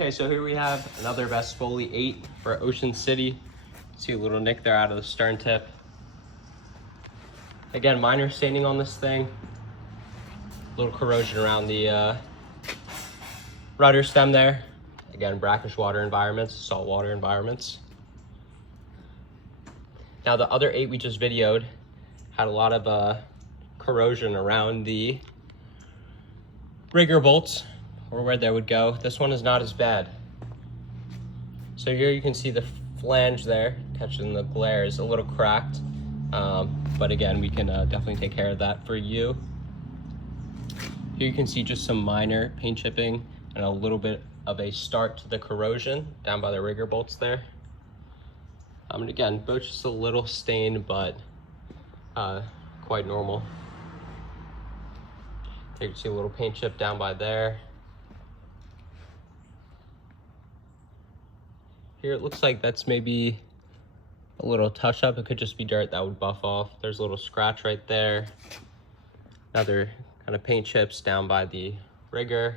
Okay, so here we have another Vespoli 8 for Ocean City. See a little nick there out of the stern tip. Again, minor staining on this thing. A little corrosion around the rudder stem there. Again, brackish water environments, saltwater environments. Now the other 8 we just videoed had a lot of corrosion around the rigger bolts, or where they would go. This one is not as bad. So here you can see the flange there, catching the glare, is a little cracked. But again, we can definitely take care of that for you. Here you can see just some minor paint chipping and a little bit of a start to the corrosion down by the rigger bolts there. And again, both just a little stained, but quite normal. Here you can see a little paint chip down by there. Here it looks like that's maybe a little touch up. It could just be dirt that would buff off. There's a little scratch right there. Another kind of paint chips down by the rigger.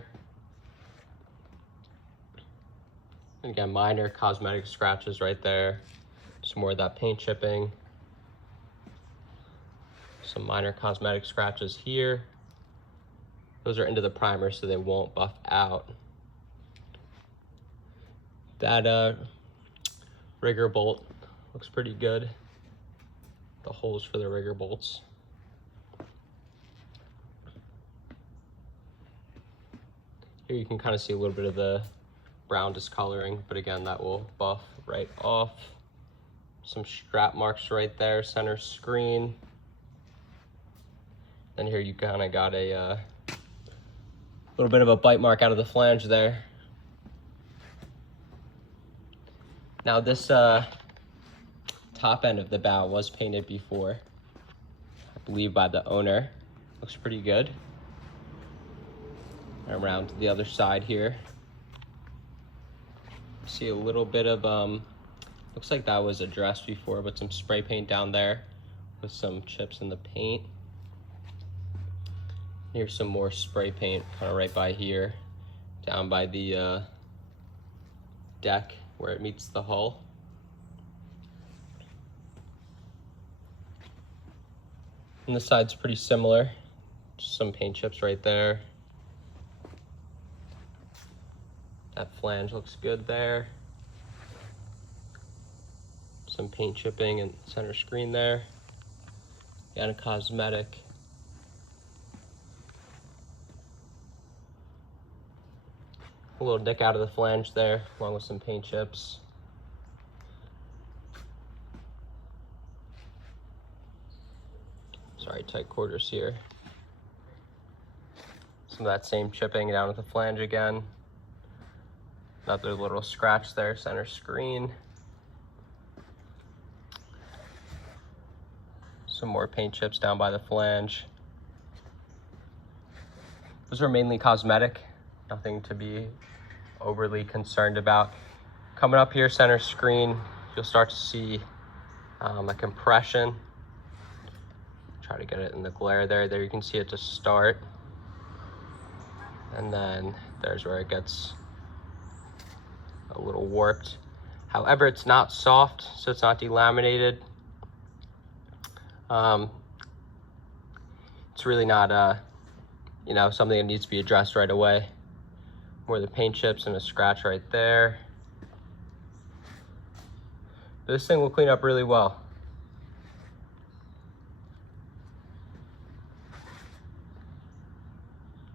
And again, minor cosmetic scratches right there. Some more of that paint chipping. Some minor cosmetic scratches here. Those are into the primer, so they won't buff out. That rigger bolt looks pretty good. The holes for the rigger bolts. Here you can kind of see a little bit of the brown discoloring, but again, that will buff right off. Some strap marks right there, center screen. Then here you kind of got a little bit of a bite mark out of the flange there. Now this top end of the bow was painted before, I believe by the owner. Looks pretty good. And around to the other side here. See a little bit of, looks like that was addressed before, but some spray paint down there with some chips in the paint. Here's some more spray paint kind of right by here, down by the deck where it meets the hull. And this side's pretty similar. Just some paint chips right there. That flange looks good there. Some paint chipping and center screen there. And a cosmetic. A little nick out of the flange there, along with some paint chips. Sorry, tight quarters here. Some of that same chipping down at the flange again. Another little scratch there, center screen. Some more paint chips down by the flange. Those are mainly cosmetic, nothing to be overly concerned about. Coming up here, center screen, you'll start to see a compression. Try to get it in the glare there. There you can see it to start. And then there's where it gets a little warped. However, it's not soft, so it's not delaminated. It's really not you know, something that needs to be addressed right away. More of the paint chips and a scratch right there. This thing will clean up really well.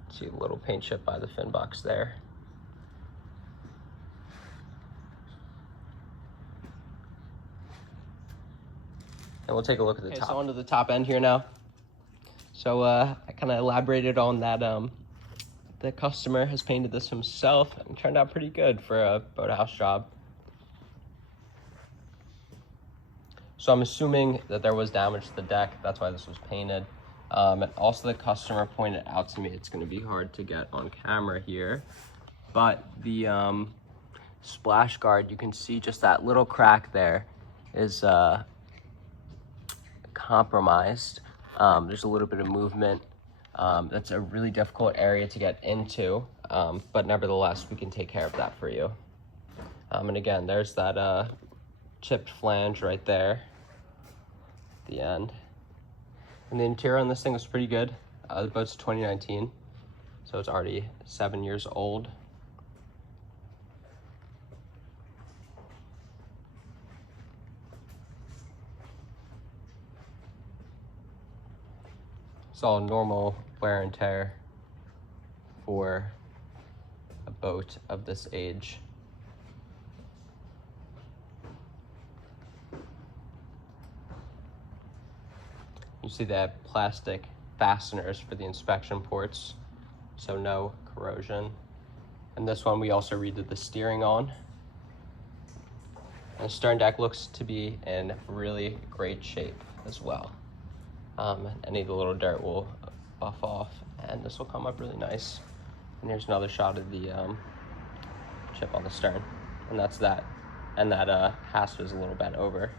See a little paint chip by the fin box there. And we'll take a look at the top. So onto the top end here now. So I kind of elaborated on that. The customer has painted this himself and turned out pretty good for a boathouse job. So I'm assuming that there was damage to the deck. That's why this was painted. And also the customer pointed out to me, it's going to be hard to get on camera here, but the splash guard, you can see just that little crack there is compromised. There's a little bit of movement. That's a really difficult area to get into. but nevertheless, we can take care of that for you. And again, there's that chipped flange right there at the end. And the interior on this thing is pretty good. The boat's 2019, so it's already 7 years old. It's all normal wear and tear for a boat of this age. You see that plastic fasteners for the inspection ports, so no corrosion. And this one we also redid the steering on. And the stern deck looks to be in really great shape as well. Any of the little dirt will buff off, and this will come up really nice. And here's another shot of the chip on the stern, and that's that. And that hasp is a little bent over.